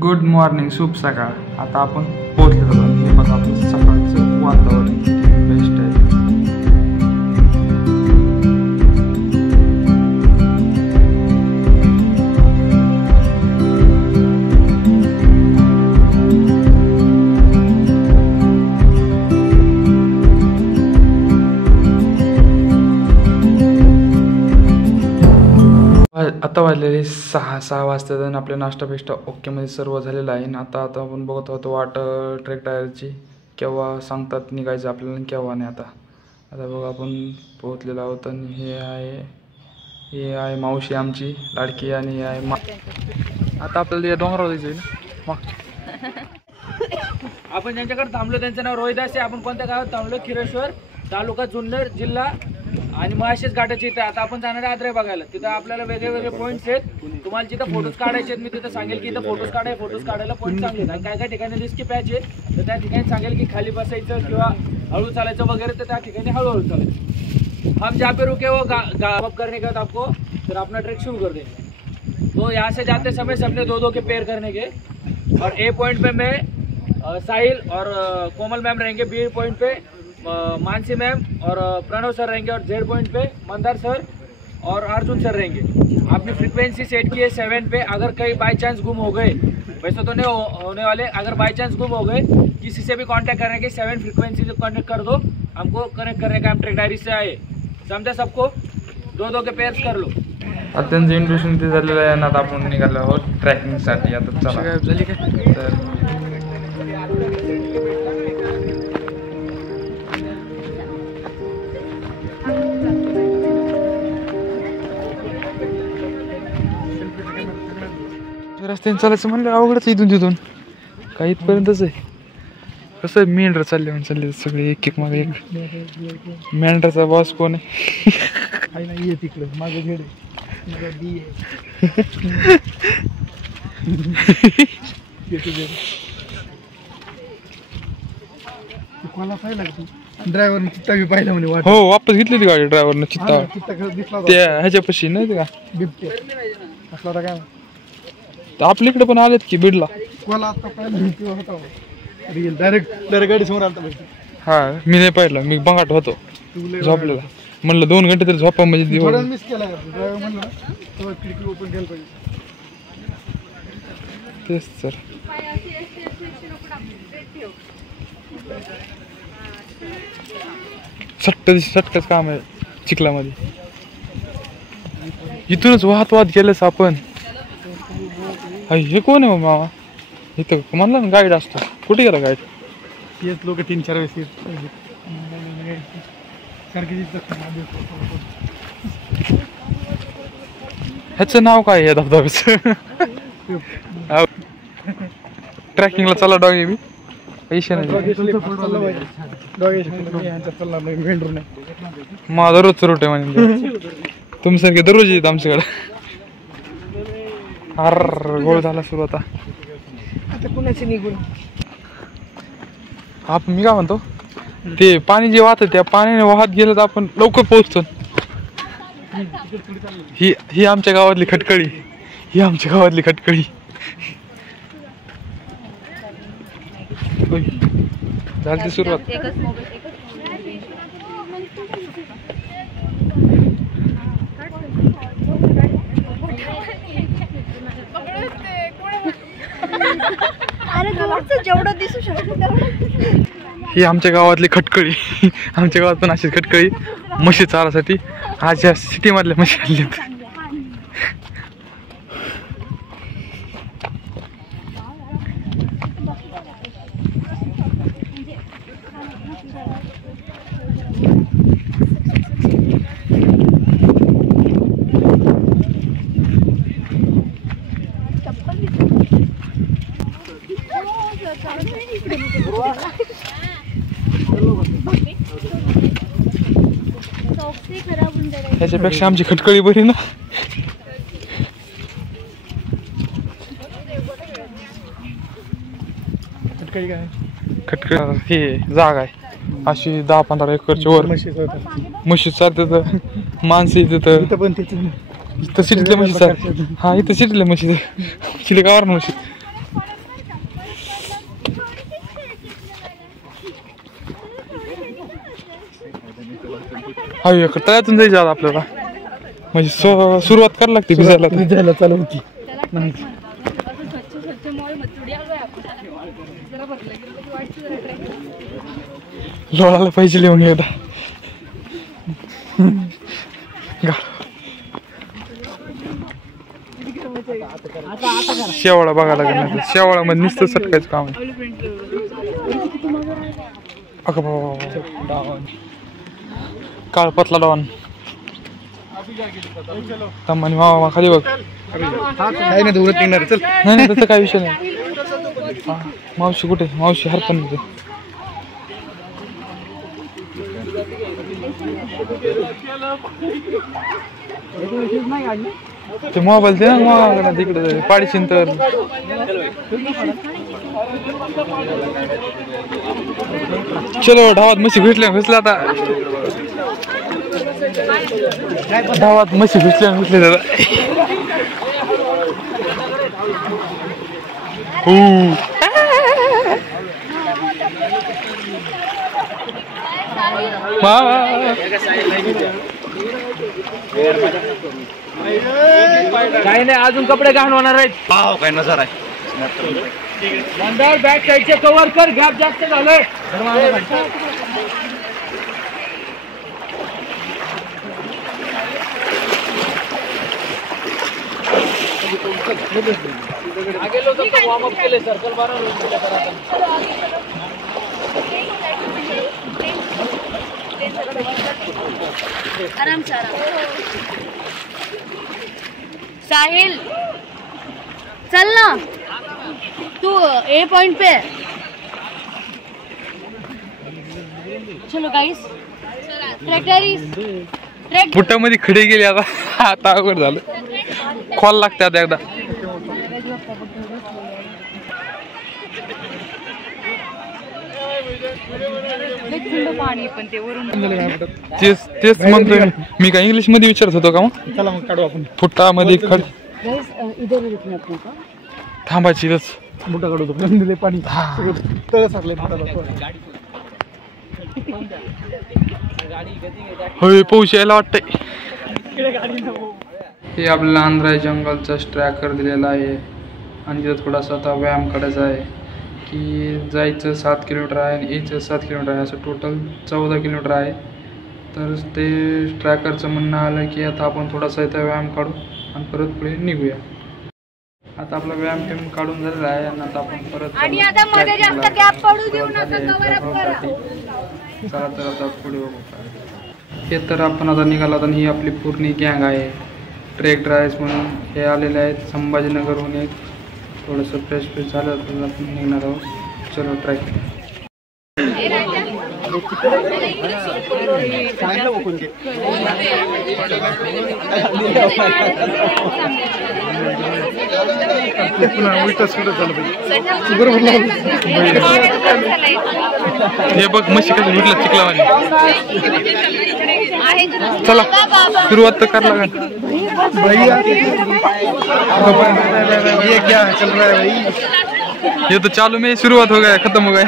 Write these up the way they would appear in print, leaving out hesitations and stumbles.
Good morning, शुभ सकाळ. आता आपण पोहोचलो आहोत. हे बघा आपलं सकाळचं वातावरण बेस्ट आहे. आता वाजलेले 6 वाजता आणि आपल्या नाश्ता पेष्टा ओकेमध्ये सर्व झालेलं आहे. आता आपण बघत होतो वाट ट्रॅक टायरची केव्हा सांगतात निघायचं आपल्याला केव्हा नाही. आता बघा आपण पोहोचलेलो आहोत आणि हे आहे मावशी आमची लाडकी आणि हे आहे आता आपल्याला या डोंगरावर जायचं आहे ना. आपण ज्यांच्याकडे थांबलो त्यांचं नाव रोहिदास आहे. आपण कोणत्या गावात थांबलो? खिरेश्वर, तालुका जुन्नर, जिल्हा आणि महेश घाटाची. इथं आता आपण जाणार आहे आद्रे बघायला. तिथं आपल्याला वेगळे पॉईंट्स आहेत. तुम्हाला जिथं फोटोज काढायचे आहेत मी तिथं सांगेल की इथं फोटोज काढायला पॉईंट चांगले आहेत. आणि काय ठिकाणी रिस्की पॅच आहे तर त्या ठिकाणी सांगेल की खाली बसायचं किंवा हळू चालायचं वगैरे, तर त्या ठिकाणी हळूहळू चालायचं. हम जहाँ पे रुके वो गाँव करने के बाद आपको फिर अपना ट्रैक शुरू कर देंगे. तो यहाँ से जाते समय सबने 2-2 के पेयर करने के. और ए पॉइंट पे मैं साहिल और कोमल मैम रहेंगे. बी पॉइंट पे मानसी मैम और प्रणव सर रहेंगे. और जेड पॉइंट पे मंदार सर और अर्जुन सर रहेंगे. आपने फ्रीक्वेंसी सेट की है 7 पे. अगर कहीं बाई चांस गुम हो गए, वैसे तो नहीं होने वाले, अगर बाई चांस गुम हो गए किसी से भी कांटेक्ट करने के 7 फ्रीक्वेंसी से कांटेक्ट कर दो. हमको कनेक्ट करने का हम ट्रैक डायरी से आए. समझा सबको? 2-2 के पेयर्स कर लो. आता त्यांचं इंट्रोडक्शन ते झालेलं आहे आणि आता आपण निघालो आहोत ट्रॅकिंगसाठी. आता चला झाली काय तर रस्त्याने चालायचं म्हणलं अवघडच. इथून तिथून काही इथपर्यंतच आहे. कसं मेंढर चालले सगळे एक मागे एक. मेंढराचा बॉस कोण आहे? तिकडं माझं घेड कोणाला पाहिला ड्रायव्हरने चित्ता बी पाहिला म्हणे. हो, वापस घेतलेली गाडी ड्रायव्हरनं चित्ता त्या ह्याच्यापाशी नाही का बिबटे असला काय आपल्या इकडे पण आलेत की बीडला. मला आता पाहिलं डायरेक्ट गाडी समोर आलता. हा, मी नाही पाहिलं. मी बंगाट होतो झोपलेला. म्हणलं 2 घंटे तरी झोपा म्हणजे मिस केला. ड्रायव्हर म्हणलं तेव्हा खिडकी ओपन केलं पाहिजे. तेच तर सटकच काम आहे चिखलामध्ये. इथूनच वाहत गेलंच आपण. हे कोण आहे मामा? इथं म्हणलं ना गाईड असतो. कुठे गेला गाईड? हेच लोक 3-4 वेळेस ह्याचं नाव काय आहे धबधब्याचं? ट्रॅकिंगला चला डॉगी. मी पैसे नाही माझा दररोजचं रूट आहे म्हणजे. तुमच्यासारखे दररोज येत आमच्याकडे. गोळ झाला सुरू. आता कुणाचे निघून आपण मी काय म्हणतो ते पाणी जे वाहत त्या पाण्याने वाहत गेलं तर आपण लवकर पोहोचतो. ही आमच्या गावातली खटकळी. झाली सुरुवात. ही आमच्या गावातली खटकळी. आमच्या गावात पण अशीच खटकळी म्हशी चारासाठी. आज या सिटी मधल्या म्हशी आणल्या. ह्याच्यापेक्षा आमची खटकळी बरी ना. खटकळी हे जागा आहे अशी 10-15 एकरची वर. म्हशी चालतात, माणसं तिथं. इथं सिटीतल्या म्हशी चालतात. हा, इथं सिटीतल्या म्हशी. गावावर म्हशी हा तळ्यातून जायचं आता आपल्याला, म्हणजे सुरुवात करायला लागते भिजायला चालू होती. लोळाला पैसे लिहून येता. शेवाळा बघायला लागेल, शेवाळा मध्ये नुसतं सटकायचं काम आहे. काळपतला डॉन तम्मानी मामा खाली बघ. नाही नाही उरत निघणार. चल नाही त्याचा काय विषय नाही. मावशी कुठे? मावशी हरपण होते. ते मोबाईल दे ना तिकडे पाडशीन तर. चलो ढावात म्हशी घुसल्या आता. ढावात म्हशी घुसले दादा. काही नाही, अजून कपडे घाण होणार आहेत. पाव काय नजर आहे. मंडळ बॅक साईडचे कव्हर कर, गॅप जास्त झालंय. आगे लोग वॉर्म अप केले, सर्कल मारा. आराम से साहिल चल ना तू ए पॉइंट पे. चलो गाइस ट्रॅक्टर बुटामध्ये खडे गेले आता. आता अवघड झालं, खोल लागते आता एकदा. तेच म्हणतोय मी. काय इंग्लिश मध्ये विचारत होतो का? मग चला मग काढू आपण. फुटामध्ये खड थांबायची बुटा काढू तो. पाणी तळ सारले. होय पाऊस यायला वाटतंय. हे आपल्याला आंध्रा जंगलचा ट्रॅकर दिलेला आहे आणि तिथं थोडासा आता व्यायाम करायचा आहे की जायचं 7 किलोमीटर आहे आणि यायचं 7 किलोमीटर आहे, असं टोटल 14 किलोमीटर आहे. तर ते ट्रॅकरचं म्हणणं आलं की आता आपण थोडासा इथं व्यायाम काढू आणि परत पुढे निघूया. आता आपला व्यायाम टीम काढून झालेला आहे आणि आता आपण परत आणि आता मध्ये जास्त गॅप पडू देऊ नका, कव्हर अप करा. चला तर आता पुढे बघू. हे तर आपण आता निघालो आणि ही आपली पूर्ण गँग आहे ट्रेक ड्रायव्हर्स म्हणून. हे आलेले आहेत संभाजीनगरहून. एक थोडंसं फ्रेश झालं तर आपण निघणार आहोत. चलो ट्रॅक. हे बघ म्हशी कसं उठला चिखला वाली. चला सुरुवात तर कर लागेल. ये क्या चल रहा है भाई? ये तो चालू में शुरुआत हो गया, खत्म हो गया.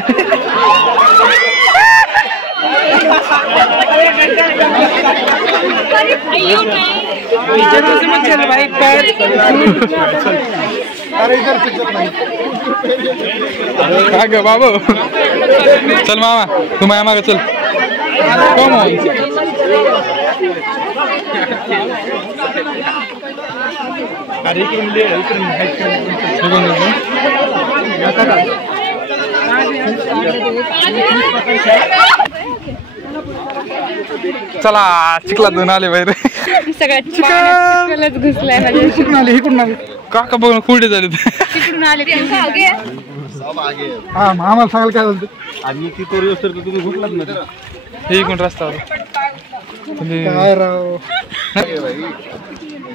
काय ग बाबू, चल मामा तू माझ्या मागे चल. कम चला चिखलातून आले बाहेर. सगळ्यात घुसलाय माझ्या. काका बघ कुठे झाले तिकडून आले. हा आम्हाला सांगाल काय झालं. आणि ती तोरी असतं तुम्ही घुसलात ना. हे कोण रस्ता होता. काय राव.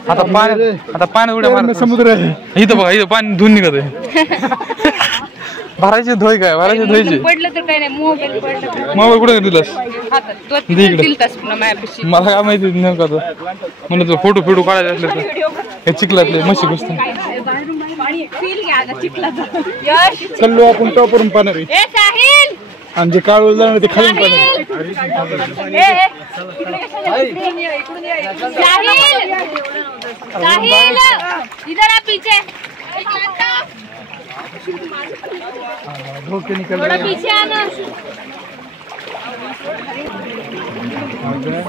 आता पाणी उड्या मार. समुद्र आहे इथं बघा, इथं पाणी धुवून निघत आहे. भरायचे धोय काय भरायचे धुवायचे. पडलं तर काय नाही, मोबाईल पडलं. मोबाईल कुठे दिलास? माझ्यापाशी. मला काय माहिती नेमकं म्हणलं तो फोटो फिटो काढायचे असले तर हे चिखलातले म्हशी घुसते. चाललो आपण टॉपवरून पाहणार आहे. साहिल आणि जे काळू जाणार ते खाली पडणार. साहिल इधर आ पीछे थोड़ा पीछे आना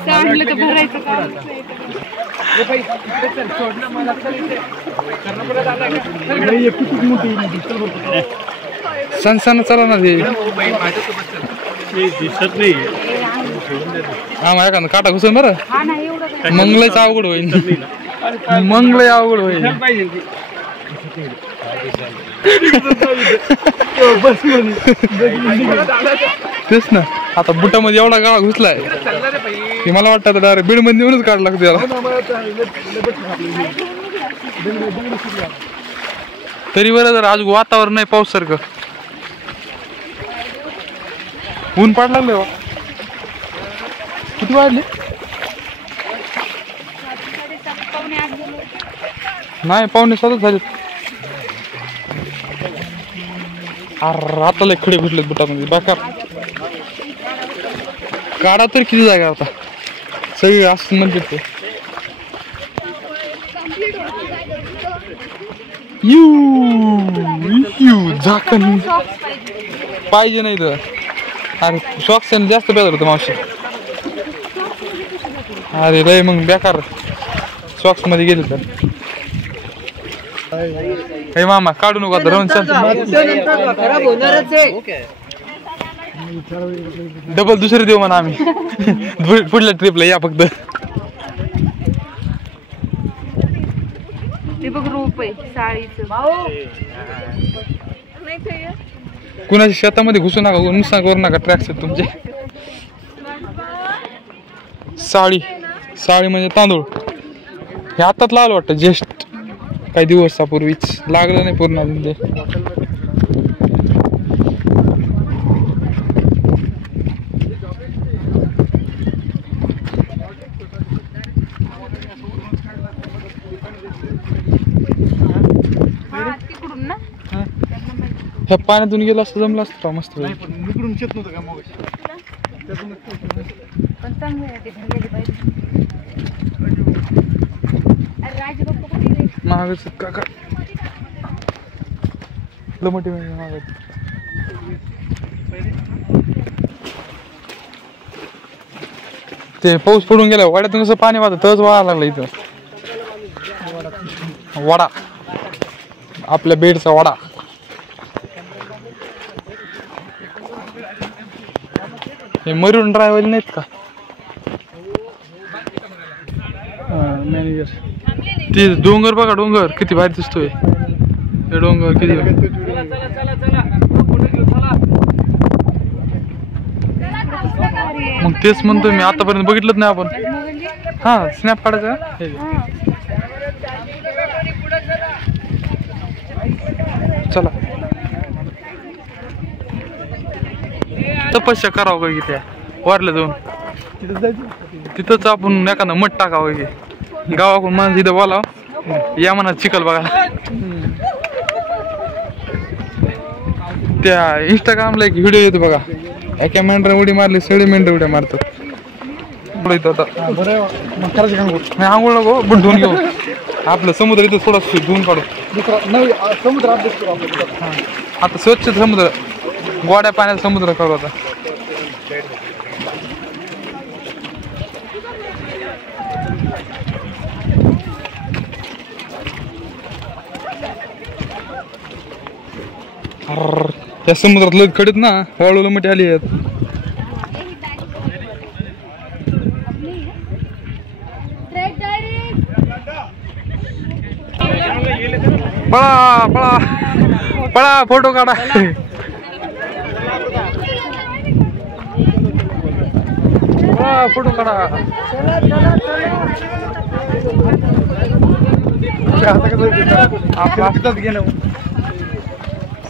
सांडलं तर भरायचं काम सण चला ना ते दिसत नाही. हा माझ्या एखादा काटा घुसून बरं मंगलच अवघड होईल. मंगल अवघड होईल. तेच ना आता बुटामध्ये एवढा गाळा घुसलाय की मला वाटतं डायरेक्ट बीड मध्ये येऊनच काढला लागतो त्याला. तरी बरं जर आज वातावरण नाही पाऊस सारखं ऊन पाड लागले. किती वाढले नाही 6:45 झाले. अरे आता लय खडे घुसलेत बुटामध्ये बाका. काढा तर किती जागा होता सगळी असं म्हणते ते. यू झाकण पाहिजे नाही तर. अरे सॉक्स जास्त बेजार होतं मावशी. अरे लय मग बेकार सॉक्स मध्ये गेले तर. हे मामा काढू नको आता राहून चल. डबल दुसरे देऊ म्हणा आम्ही पुढल्या ट्रिपला या फक्त. कुणाच्या शेतामध्ये घुसू नका नुकसान करू नका. ट्रॅक्स आहेत तुमचे. साळी म्हणजे तांदूळ हे आताच लावलं वाटतं जस्ट काही दिवसापूर्वीच. लागलं नाही पूर्ण अजून ते. ह्या पाण्यातून गेलो असतं जमलं असतं मस्त. इकडून शेत नव्हतं का मग महागच काका लमटी महाग. ते पाऊस पडून गेला वाड्यातून कसं पाणी वाहतं तच वाहायला लागलं इथं. वडा आपल्या बेडचा वडा. हे मरून ड्रायव्हर नाहीत का मॅनेजर. ते डोंगर बघा डोंगर किती भारी दिसतोय. हे डोंगर किती मग तेच म्हणतोय मी आतापर्यंत बघितलंच नाही आपण. हा स्नॅप काढायचा. चला तपस्या करावं का की त्या वारला जाऊन तिथंच आपण एखादा मठ टाकावं की. गावाकडून माणसं इथं बोलाव या म्हणा चिखल बघायला. त्या इंस्टाग्रामला एक व्हिडिओ येतो बघा. एका मेंढरा उडी मारली सगळे मेंढर उड्या मारतात. आता आंघोळ नको पण धुवून घेऊ. आपलं समुद्र इथं थोडा धुवून काढू. समुद्र आता स्वच्छ समुद्र गोड्या पाण्यात समुद्र काढू आता. त्या समुद्रात लग खडीत ना वाळूला मोठी आली आहेत. पळा पळा पळा फोटो काढा. पळा फोटो काढा. गेलं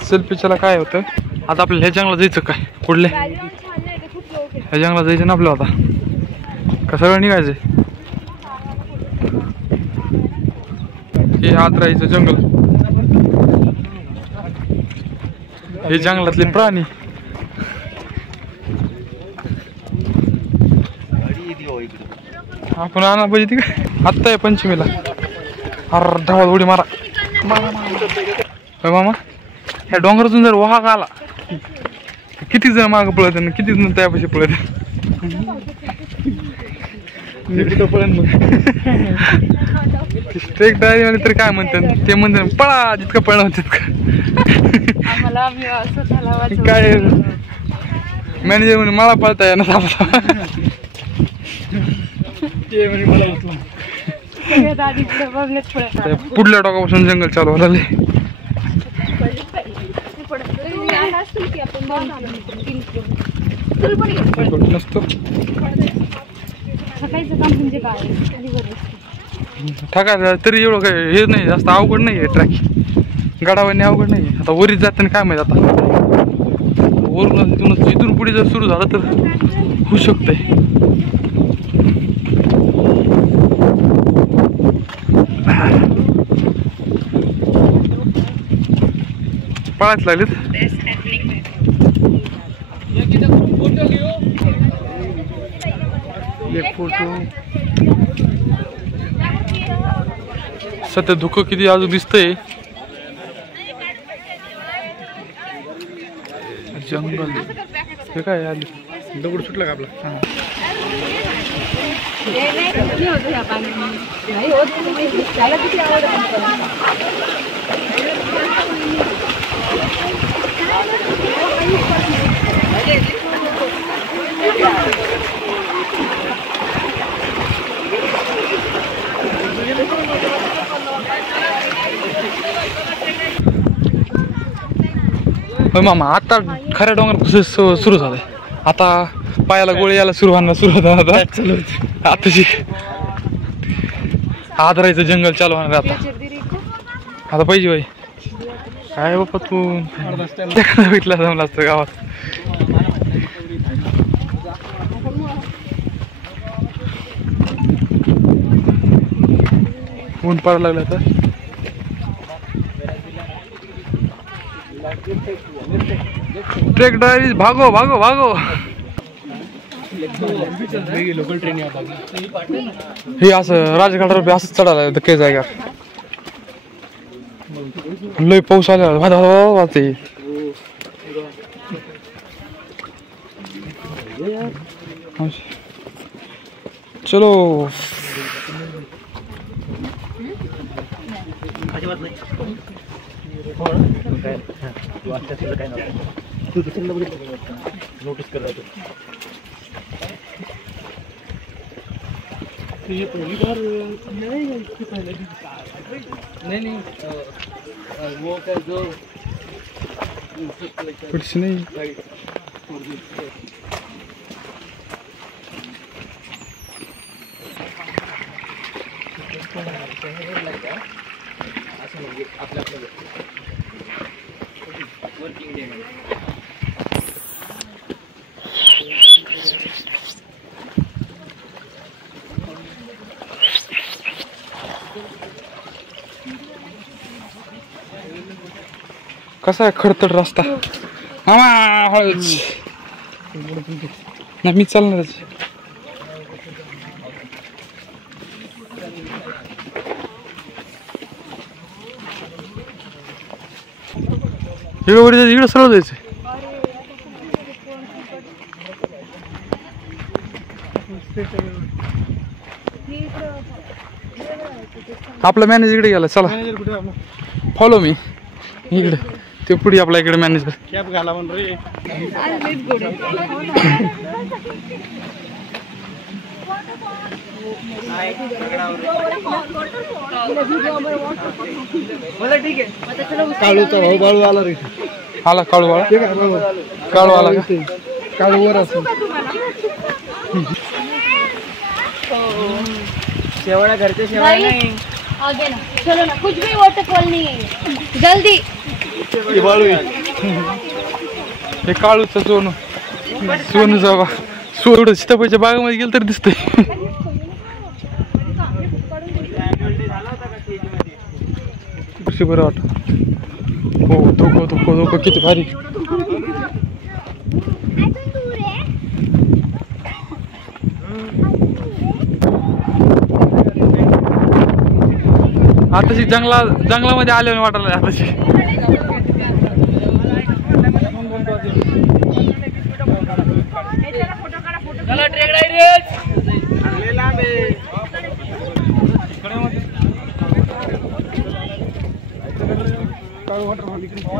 सेल्फीच्याला काय होतं आता आपल्याला ह्या जंगलात जायचं काय कुठल्या ह्या जंगलात जायचं ना आपलं आता का सगळं निघायचं. हे आदराईचं जंगल. हे जंगलातले प्राणी आपण आणा पाहिजे ती काय आत्ता आहे पंचमीला. अरे धावा उडी मारा मामा. ह्या डोंगरातून जर वाघ आला किती जण मागं पळत आणि किती जण त्यापाशी पळत. स्ट्रेक डायरी वाले तर काय म्हणतात ते म्हणतात पळा जितकं पळणं होत काय. मॅनेजर म्हणे मला पळता येणार पुढल्या टोकापासून जंगल चालू झालं. नसतो ठकायचं तरी एवढं काय हे नाही जास्त अवघड नाही आहे. ट्रॅकिंग गडावानी अवघड नाही. आता वरीत जाताना काय माहिती आता वरून इथून पुढे जर सुरू झालं तर होऊ शकतंय. पळायच लागलेत. सध्या धुकं किती अजून दिसतंय. जंगल हे काय आली दगड सुटला का आपला. मामा आता खऱ्या डोंगर सुरू झालंय. आता पायाला गोळे यायला सुरू होणार आता आताची आदरायचं जंगल चालू होणार आता पाहिजे बाई. काय बाप्पा तू भेटला जमला असतं गावात. ऊन पडायला लागलं आता. ट्रेक डायरीज भागो भागो भागो. लोकल ट्रेन हे असं राजगडावर असंच चढायला काही जागा लय पाऊस आला वाजते. चलो नोटीस कर रहा तो ये पहली बार नहीं वो का जो कुछ नहीं. कसा आहे खडतड रस्ता मामा. हळूच नाही मी चालणारच. इकडं सरळ जायचं. आपला मॅनेजर इकडे गेला. चला फॉलो मी इकडे ते पुढे आपला इकडे मॅनेजर. कॅब घाला म्हण रे. काळूचा भाऊ बाळू आला रे. आला काळू वाळा. काळू आला का. काळू वर असं शेवळा घरचे शेवळा नाही. आगे ना चलो ना कुछ भी वाटरफॉल नहीं है जल्दी. हे काळूचं सोनू जावा सोड सीताफळच्या बागामध्ये गेलं तर दिसतंय. बरं वाटत. हो धोको धोको धोको किती भारी. आताशी जंगलामध्ये आले वाटायला आताशी. चला ट्रेक डायरेक्ट.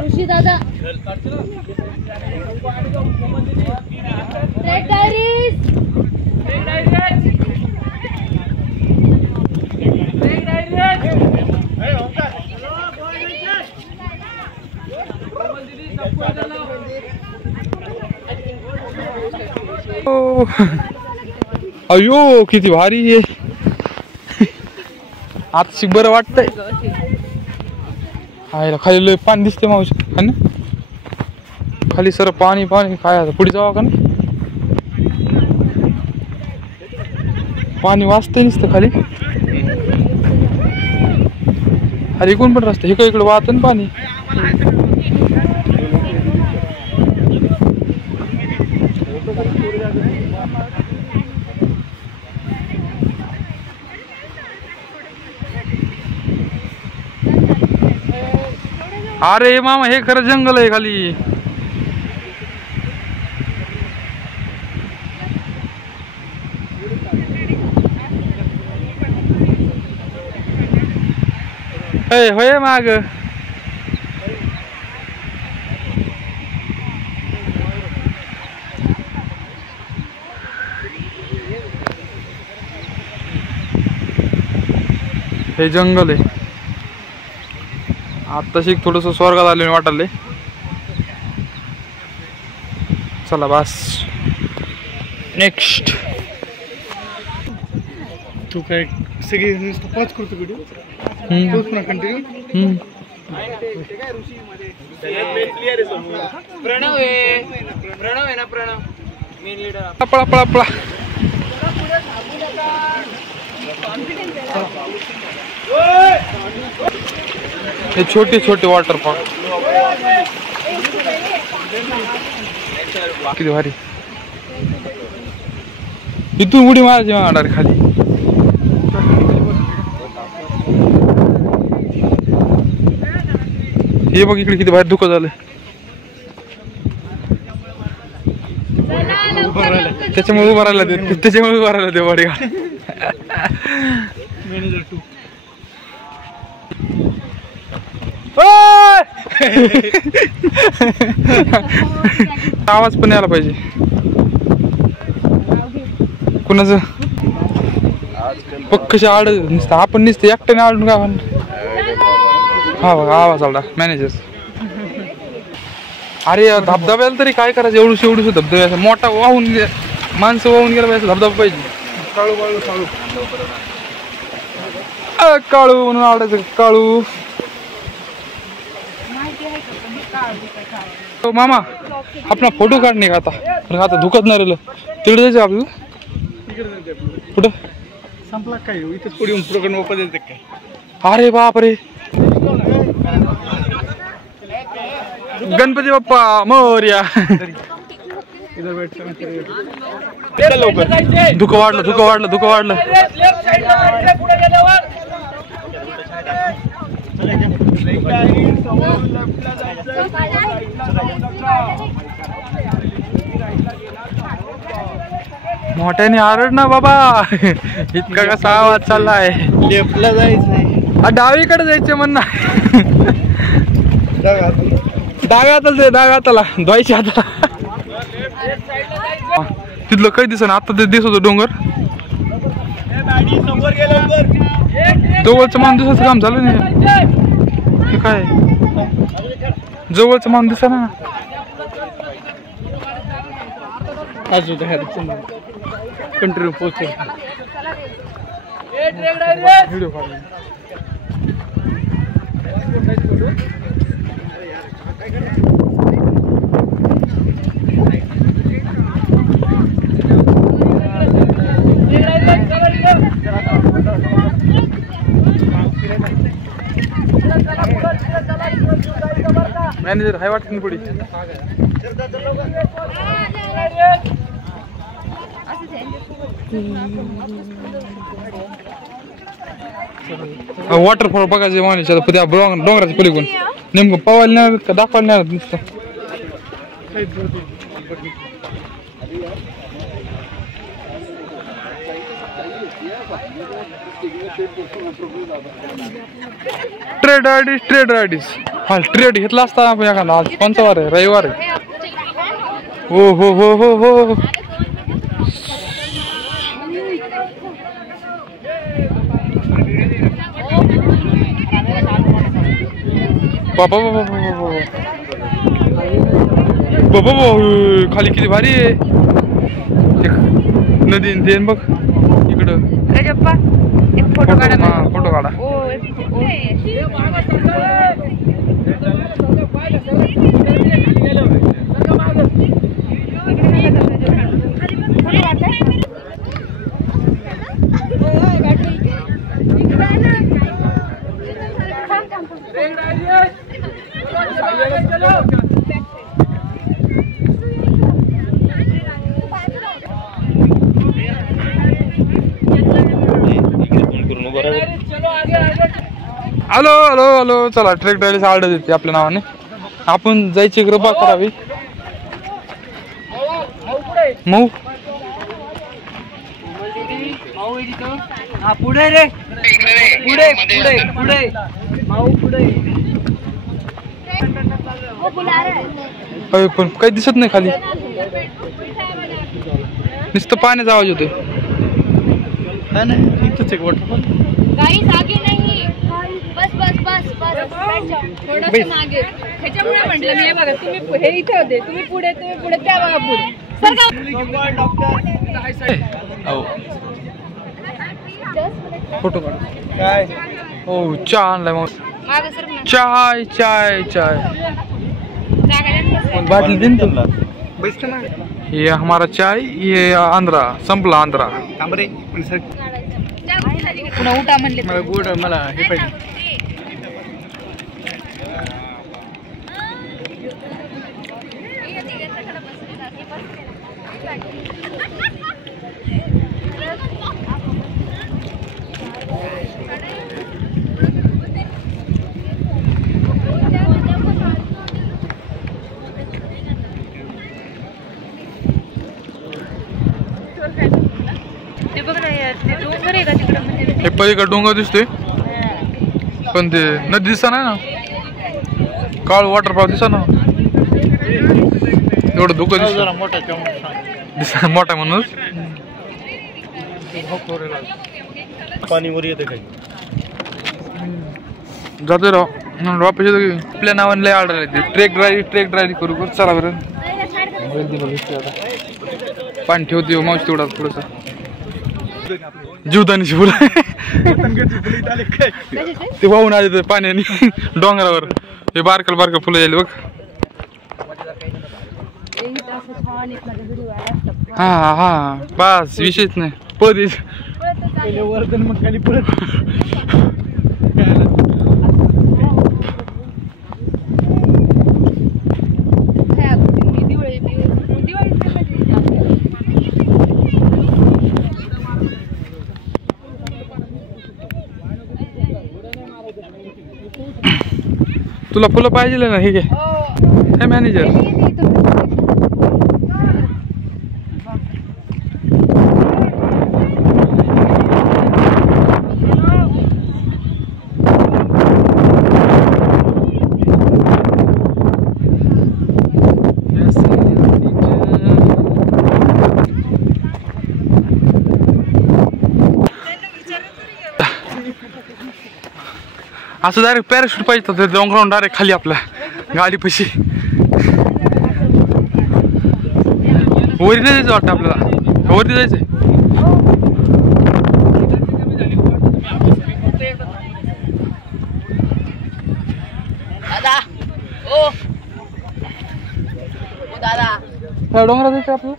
ऋषी दादा ट्रेक डायरीज. अयो किती भारी आहे. आता शिक बरं वाटतंय. आयला खाली लय पाणी दिसते मावशी है ना. खाली सर पाणी पाणी काय आता पुढे जावा का ना. पाणी वाचतंय नुसतं खाली. अरे कोण पण रस्ता इकडे इकडे वाहत ना पाणी. अरे मामा हे खरं जंगल आहे खाली. होय माग हे जंगल आहे. आत्ताशी थोडस स्वर्गात आले वाटायले. चला बस नेक्स्ट. तू काय सगळी नुसतं पाच करतो व्हिडिओ. कंटिन्यू. प्रणव आहे ना प्रणव मेन लीडर. पळा पळा पळा. हे छोटे छोटे वॉटर पार्क किती भारी. इथून उडी मारायची मांडार खाली. हे बघ इकडे किती बाहेर धुकं झालं. त्याच्यामुळे उभा राहिला ते. त्याच्यामुळे उभा राहिला ते बॉडीगार्ड. मॅनेजर 2 आवाज पण यायला पाहिजे कुणाचं. पक्कशी आड नुसतं आपण नुसतं एकट्याने आडून का. हा बघा आवाज आला मॅनेजर. अरे धबधब्याला तरी काय करायचं. एवढूस धबधब्या मोठा वाहून माणसं वाहून गेला पाहिजे. धबधबा पाहिजे. काळू काळू काळू काळू म्हणून आवडायचं काळू. मामा आपला फोटो काढणे का आता. आता धुकत नाही राहिलं. तिकडे जायचं आपल्याला. कुठं संपला काय इथेच पुढे येऊन पुढे मोकळं द्यायचं काय. अरे बापरे. गणपती बाप्पा मोरया. धुकं वाढलं धुकं वाढलं धुकं वाढलं. मोठ्याने आरड ना बाबा. इतका कसा आवाज चाललाय. लेफ्टला जायचंय. डावीकडे जायचं म्हणणं. डाव्या हाताला डाव्या हाताला धुवायच्या हाताला. तिथलं काही दिसत आता ते दिसत होतं डोंगर. जवळचं मान दिसायचं काम झालं नाही. हे काय जवळचं मान दिसा ना. अजून कंटिन्यू पोहोचेल. व्हिडिओ काढ. मॅनेजर हाय वाटत पुढे. वॉटरफॉल बघायचे मानायचे त्या डोंगराच्या पलीकडून नेमकं पावायला नाही का दाखवायला नाही नुसतं. ट्रेड आयडीस हा ट्रेड घेतला असता आपण एखादा. आज कोणचा वार आहे? रविवार आहे. हो हो हो हो हो बाबा बाबा बाबा खाली किती भारी आहे नदी ते बघ इकडं. फोटो काढा. हॅलो हॅलो हॅलो चला ट्रेक ड्रायव्हरची ऑर्डर देते आपल्या नावाने. आपण जायची कृपा करावी. मऊ पुढे रे पुढे पुढे पुढे माऊ पुढे. पण काही दिसत नाही खाली नुसतं पाण्याचा आवाज होतोय. इथंच एक वॉटरफॉल गाईस आगे नाही बस बस बस बस थोडंसं मागे. ह्याच्यामुळे म्हटलं मी हे बघा तुम्ही हे इथे होते तुम्ही पुढे त्या बघा पुढे. फोटो काढ. काय हो चहा आणलाय मग. चाय चाय चाय बाटली दे तुला. ये हमारा चाय ये आंध्रा संपला आंध्रा. पुन्हा उठा म्हणले मला गुड मला हे पाहिजे. हे पलीकडे डोंगर दिसतोय पण ते नदी दिसा नाही ना. काळ वॉटरफॉल दिसा ना. एवढं धुकं दिसत दिसा मोठा म्हणून पाणी वर येते काही जातोय राव वापस येतो की. आपल्या नावाने लय ऑर्डर येते. ट्रेक ड्राईव्ह करू चला बरं. पाणी ठेवते मावशी तेवढा थोडस जीवदानीची फुलं ते वाहून आले पाण्याने डोंगरावर. हे बारकल फुलं यायला बघ. हा हा बस विषयच नाही. पळत वर्धन मग खाली परत तुला फुलं पाहिजे ना. हे घे हे मॅनेजर. असं डायरेक्ट पॅराशूट पाहिजे तर डोंगरावून डायरेक्ट खाली आपल्या गाडी पशी. वरती जायचं वाटतं आपल्याला. वरती जायचंय. डोंगरात जायचं आपल्याला.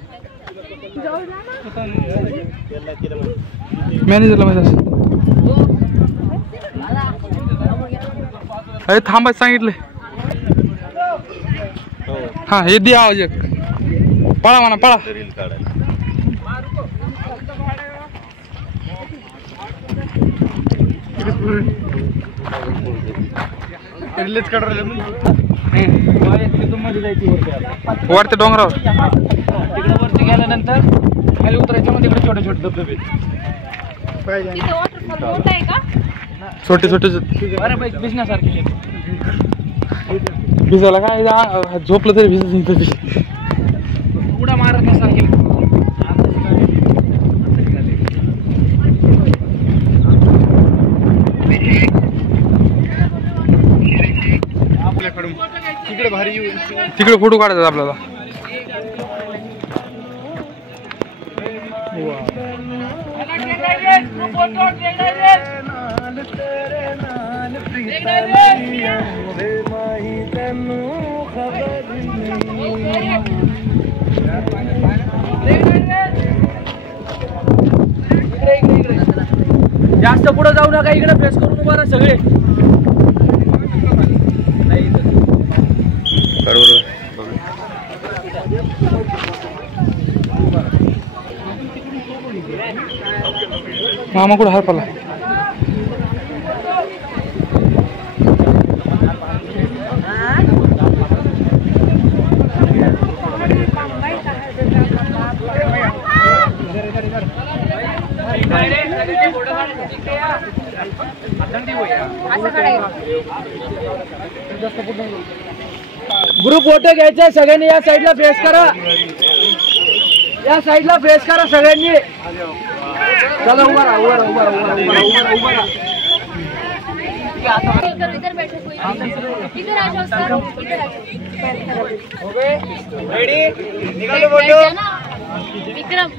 मॅनेजरला माहिती असेल. अरे थांबायचं सांगितलंय. हा हे दे आवाज एक. पळा म्हणा पळा. रिलेच काढ राहिले तिथून मध्ये जायची वरती आता. वरती डोंगरावर तिकडे वरती गेल्यानंतर खाली उतरायचं मग तिकडे छोटे छोटे धबधबे पाहिजे तिथे वॉटरफॉल मोठा आहे का? छोटे छोटे अरे बाई भिजण्यासारखे भिजायला काय झोपलं तरी भिजत नाही तरी. उड्या मारत नसारखे. आपल्याकडून तिकडे भारी येऊ तिकडे फोटो काढायचा आपल्याला. जास्त पुढे जाऊ नका. इकडे फेस करून उभा राहा सगळे. मामा कुठं हरपला. ग्रुप फोटो घ्यायचा सगळ्यांनी. या साईडला फेस करा. या साईडला फेस करा सगळ्यांनी. चला उभा राहा उभा राहा उभा राहा उभा राहा. इधर बैठो कोई. इधर आ जाओ सर. रेडी निकालो फोटो. विक्रम.